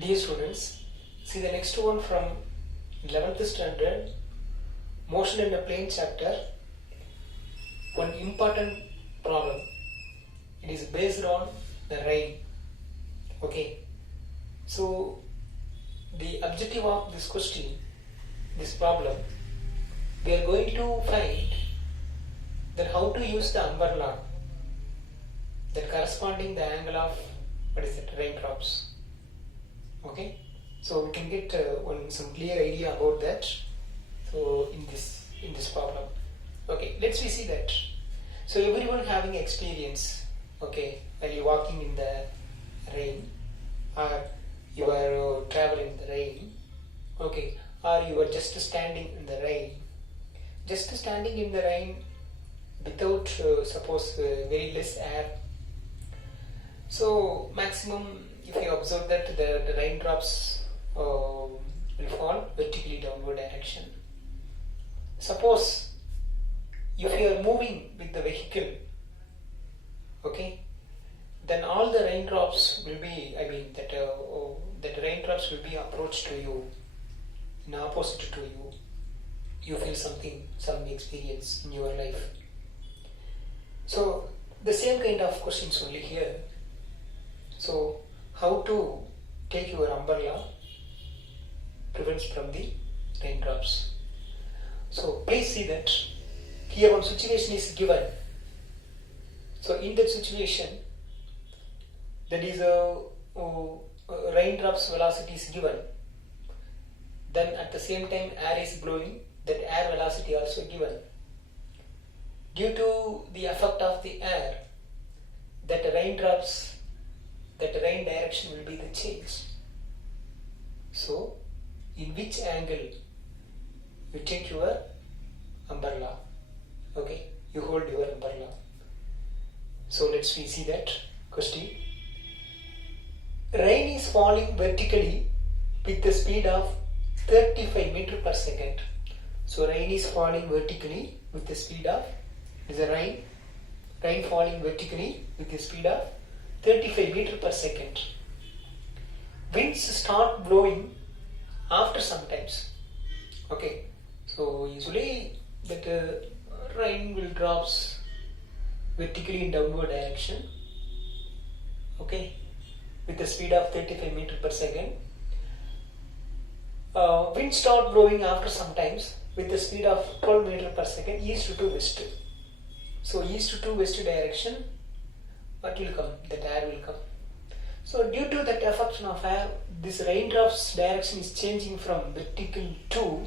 Dear students, see the next one from 11th standard, motion in a plane chapter. One important problem. It is based on the rain. Okay. So the objective of this question, this problem, we are going to find that how to use the umbrella that corresponding the angle of raindrops. Okay, so we can get some clear idea about that. So in this problem, okay, let's we see that. So everyone having experience, okay, while you walking in the rain, or you are traveling in the rain, okay, or you are just standing in the rain. Just standing in the rain without suppose very less air. So maximum, if you observe that the raindrops will fall vertically downward direction. Suppose if you are moving with the vehicle, okay, then all the raindrops will be, that raindrops will be approached to you in opposite to you. You feel some experience in your life. So the same kind of questions only here. So how to take your umbrella prevents from the raindrops. So please see that here one situation is given. So in that situation, that is a raindrops velocity is given. Then at the same time air is blowing, that air velocity also given. Due to the effect of the air, that rain direction will be the change. So in which angle you take your umbrella, okay, you hold your umbrella. So let's see that question. Rain is falling vertically with the speed of 35 meters per second. So rain is falling vertically with the speed of, is a rain falling vertically with the speed of 35 meters per second. Winds start blowing after some times. Okay, so usually that rain will drops vertically in downward direction. Okay, with the speed of 35 meters per second. Wind start blowing after some times with the speed of 12 meters per second, east to west. So east to west direction, what will come? That air will come. So due to that affection of air, this raindrops direction is changing from vertical to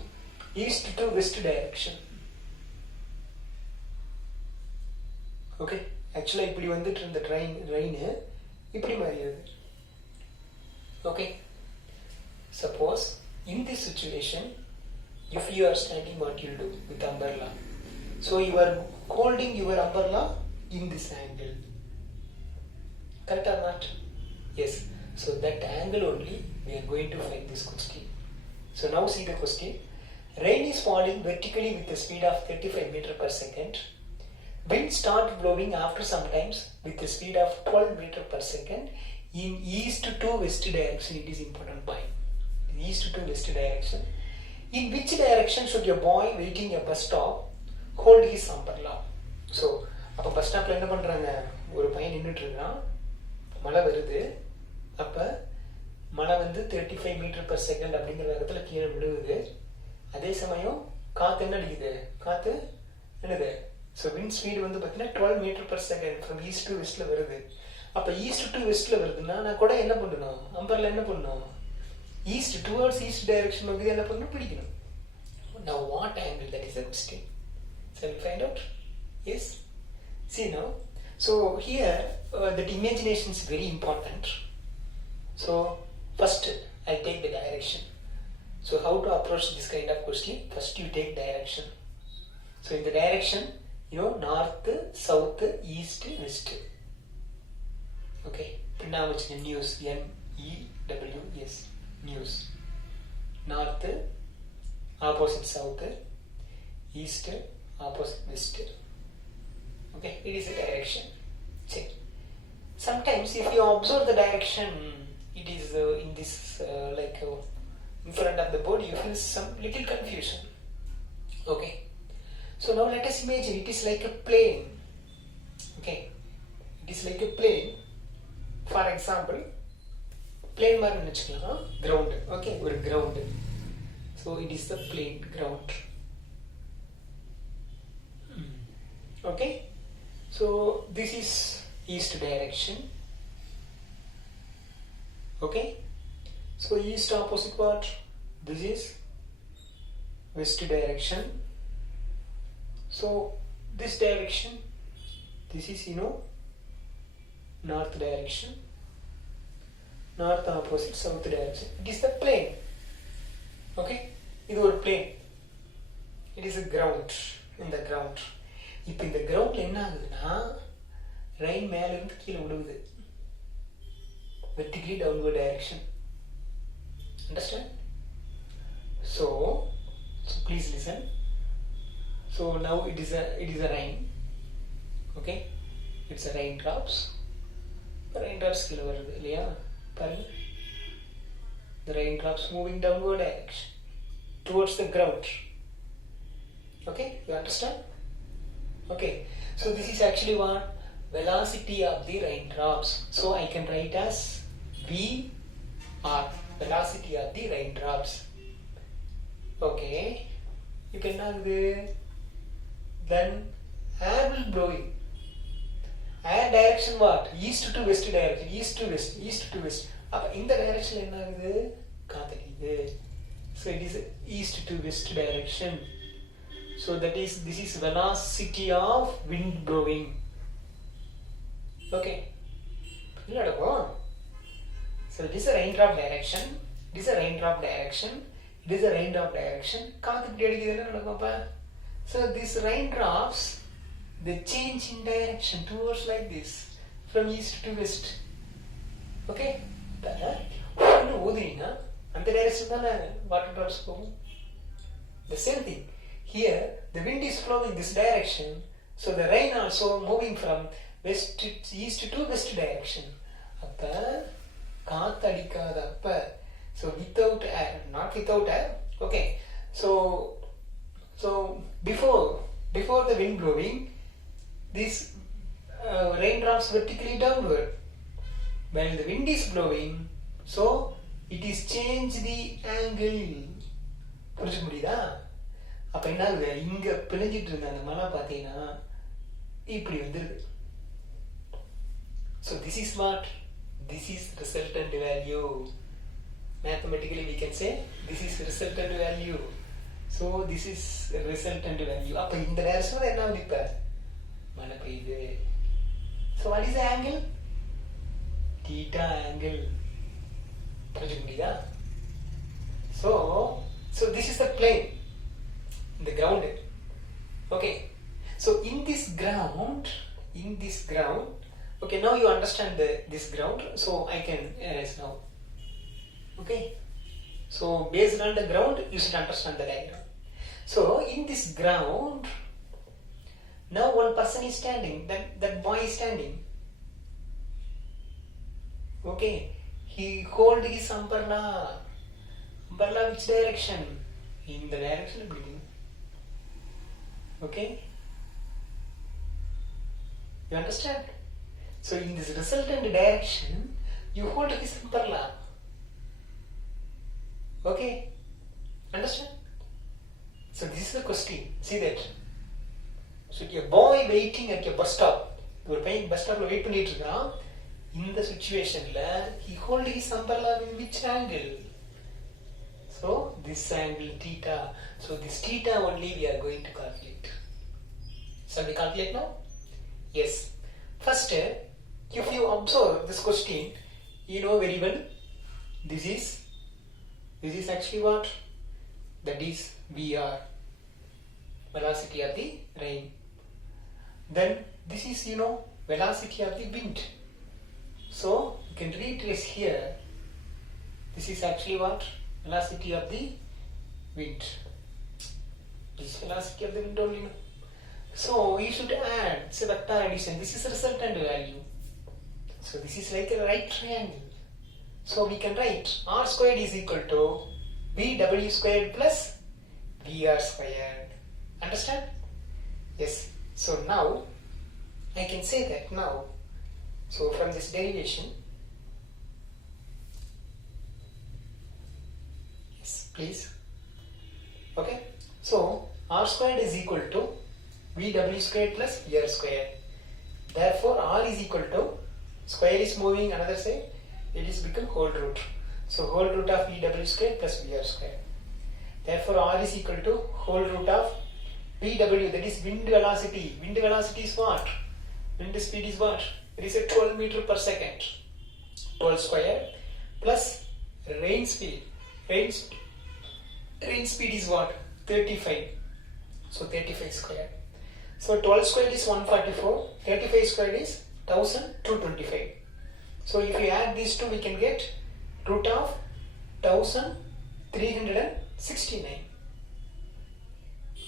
east to west direction. Okay, actually இப்படி வந்துட்டு இருந்த rain இப்படி மாறியது. Okay, suppose in this situation, if you are standing, what you will do with the umbrella? So you are holding your umbrella in this angle. Correct or not? Yes. So that angle only we are going to find this question. So now see the question. Rain is falling vertically with the speed of 35 meters per second. Wind start blowing after some times with the speed of 12 meters per second in east to west direction. It is important point. In east to west direction. In which direction should a boy waiting a bus stop hold his umbrella? So அப்போ bus ஸ்டாப்பில் என்ன பண்ணுறாங்க, ஒரு பையன் நின்றுட்டு இருக்கான், மழை வருது, அப்போ மழை 35 மீட்டர் per செகண்ட் அப்படிங்கிற வேகத்தில் கீழே விழுகுது. அதே சமயம் காற்று என்ன அடிக்குது, காற்று என்னது, ஸோ விண்ட் ஸ்பீடு பார்த்தீங்கன்னா 12 metre per second from east to வெஸ்ட்டில் வருது. அப்போ ஈஸ்ட் டு வெஸ்ட்டில் வருதுன்னா நான் கூட என்ன பண்ணணும், அம்பர்ல என்ன பண்ணணும், ஈஸ்ட் டுவர்ட்ஸ் ஈஸ்ட் டைரக்ஷன் என்ன பண்ணணும், பிடிக்கணும். Now what angle, that is the question. So we'll find out. Yes. See now. So here that imagination is very important. So first I'll take the direction. So how to approach this kind of question? First you take direction. So in the direction, north, south, east, west. Okay. Now it's the news. N-E-W-S. News. North, opposite south, east, opposite west. Okay, it is a direction. Check. Sometimes if you observe the direction, it is in this in front of the board, you feel some little confusion. Okay. So now let us imagine it is like a plane. Okay. It is like a plane. For example, plane மாதிரி நினைச்சுக்கலாம், ground. Okay, ஒரு ground. So it is the plane ground. Okay. So this is east direction. Okay. So east opposite what? This is west direction. So this direction, this is north direction. North opposite south direction. It is the plane. Okay. It is a plane. It is a ground. In the ground. இப்போ இந்த கிரவுண்ட்ல என்ன ஆகுதுன்னா rain மேல இருந்து கீழே விழுவுது, vertically downward direction. Understand? So please listen. So now it is a rain. Okay, it's a raindrops. The raindrops கீழே வருது இல்லையா, பாருங்க. The raindrops moving downward direction towards the ground. Okay, you understand? Okay, so this is actually what? Velocity of the raindrops. So I can write as VR, velocity of the raindrops. Okay, இப்போ என்ன ஆகுது? Then air will blowing. Air direction what? East to west direction. East to west. East to west. அப்ப இந்த direction என்ன ஆகுது? காத்தடிக்குது. So it is east to west direction. So this is velocity of wind blowing. Okay. So this is a raindrop direction. This is a raindrop direction. This is a raindrop direction. So these raindrops, they change in direction towards like this, from east to west. Okay. And the direction water drops go. The same thing. Here, the wind is flowing this direction, so the rain also moving from west to east to west direction. அப்ப காத்தடிக்காத அப்ப, so without air, not without air. Okay, so before the wind blowing, these raindrops vertically downward. When the wind is blowing, so it is change the angle. புரிஞ்சுக்க முடியுதா? அப்ப என்ன ஆகுது, இங்க பிழிஞ்சிட்டு இருந்த அந்த மழை பார்த்தீங்கன்னா இப்படி வந்துருது. So this is what? This is resultant value. Mathematically we can say this is resultant value. So this is resultant value. அப்ப இந்த டைரக்ஷன்ல என்ன ஆகுது, இப்ப மழை பெய்யுது. So what is the angle? Theta angle. புரிஞ்சுக்க முடியுதா? So this is the plane. The ground. Okay, so in this ground, okay, now you understand this ground, so I can erase now. Okay, so based on the ground you should understand the diagram. So in this ground, now one person is standing, that boy is standing. Okay, he hold his umbrella. Which direction? In the direction of breathing. Okay, you understand? So in this resultant direction, you hold this umbrella. Okay, understand? So this is the question. See that? So a boy waiting at your bus stop. ஒரு பையன் bus ஸ்டாப்ல wait பண்ணிட்டு இருக்கான். இந்த சிச்சுவேஷன்ல he hold his umbrella in which angle? So this angle theta. So this theta only we are going to calculate. Shall we calculate now? Yes. First, if you observe this question, you know very well this is actually what? That is VR, velocity of the rain. Then this is velocity of the wind. So you can retrace here. This is actually what? Velocity of the wind. This is velocity of the wind only. So you should add, say vector addition. This is resultant value. So this is like a right triangle. So we can write r squared is equal to vw squared plus vr squared. Understand? Yes. So now I can say that now. So from this derivation, yes, please. Okay. So r squared is equal to vw squared plus vr squared. Therefore r is equal to, square is moving another side, it is become whole root. So whole root of vw squared plus vr squared. Therefore r is equal to whole root of vw, that is wind velocity. Wind velocity is what? Wind speed is what? It is a 12 meter per second. 12 square plus rain speed. Rain speed is what? 35. So 35 square. So 12 square is 144. 35 square is 1225. So if we add these two, we can get root of 1369.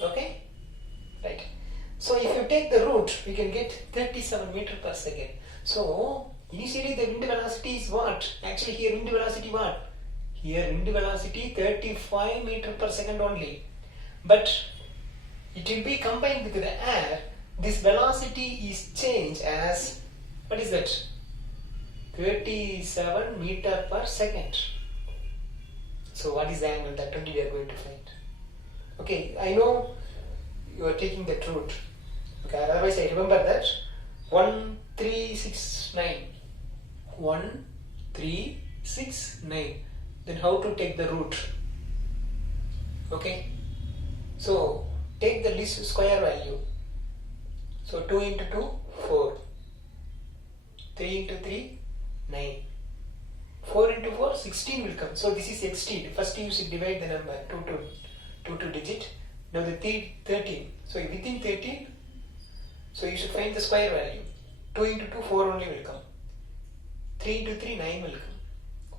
Okay? Right. So if you take the root, we can get 37 meter per second. So initially the wind velocity is what? Actually here wind velocity what? Here wind velocity 35 meter per second only. But it will be combined with the air. This velocity is changed as, what is that? 37 meter per second. So what is the angle? That only we are going to find. Okay, I know you are taking the root. Okay, otherwise I remember that 1369. 1369. Then how to take the root? Okay. So take the least square value. So 2 into 2, 4. 3 into 3, 9. 4 into 4, 16 will come. So this is exceed. First you should divide the number 2 digit. Now the 13. So within 13, so you should find the square value. 2 into 2, 4 only will come. 3 into 3, 9 will come.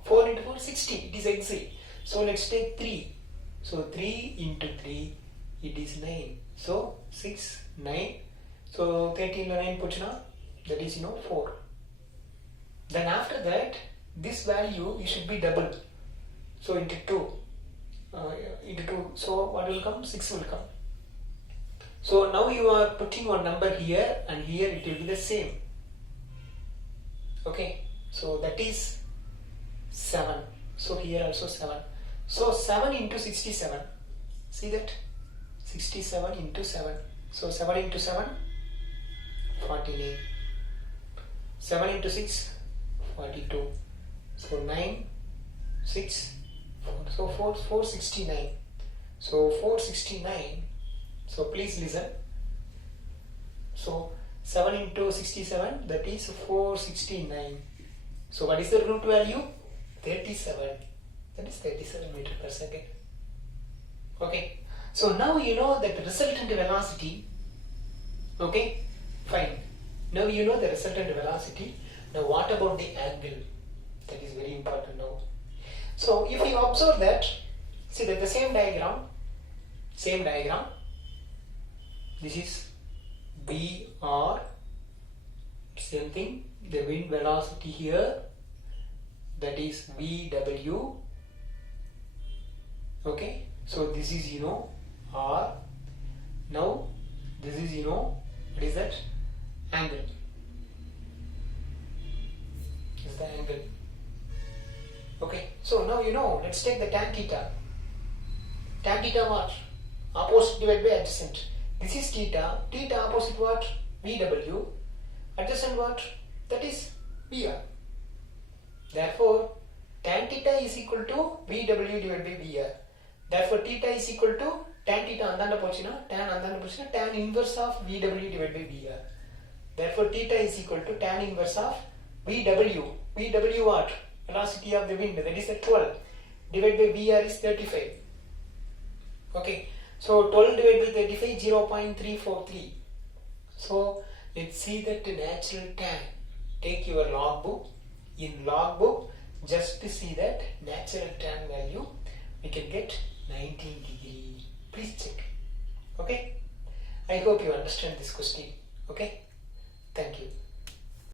4 into 4, 16. It is exceed. So let's take 3. So 3 into 3, it is 9. So 6, 9. So 13 and 9 puchna, that is 4. Then after that, this value you should be double. So into 2. So what will come? 6 will come. So now you are putting one number here and here it will be the same. Okay. So that is 7. So here also 7. So 7 into 67. See that? 67 into 7. So 7 into 7, 48. 7 into 6, 42. So 9, 6, 4. So 469. So 469. So please listen. So 7 into 67, that is 469. So what is the root value? 37. That is 37 meter per second. Okay. So now you know that the resultant velocity. Okay. Fine. Now you know the resultant velocity. Now what about the angle? That is very important now. So if you observe that, see that the same diagram, this is VR, same thing, the wind velocity here, that is VW. Okay, so this is R. Now this is what is that? Angle. This is the angle. Okay, so now let's take the tan theta. Tan theta what? Opposite divided by adjacent. This is theta. Theta opposite what? VW. Adjacent what? That is VR. Therefore, tan theta is equal to VW divided by VR. Therefore, theta is equal to tan theta andanda pochina, tan inverse of VW divided by VR. Therefore, theta is equal to tan inverse of VW. VW what? Velocity of the wind, that is at 12. Divided by VR is 35. Okay. So 12 divided by 35, 0.343. So let's see that natural tan. Take your logbook. In logbook, just to see that natural tan value, we can get 19 degree. Please check. Okay. I hope you understand this question. Okay. Thank you.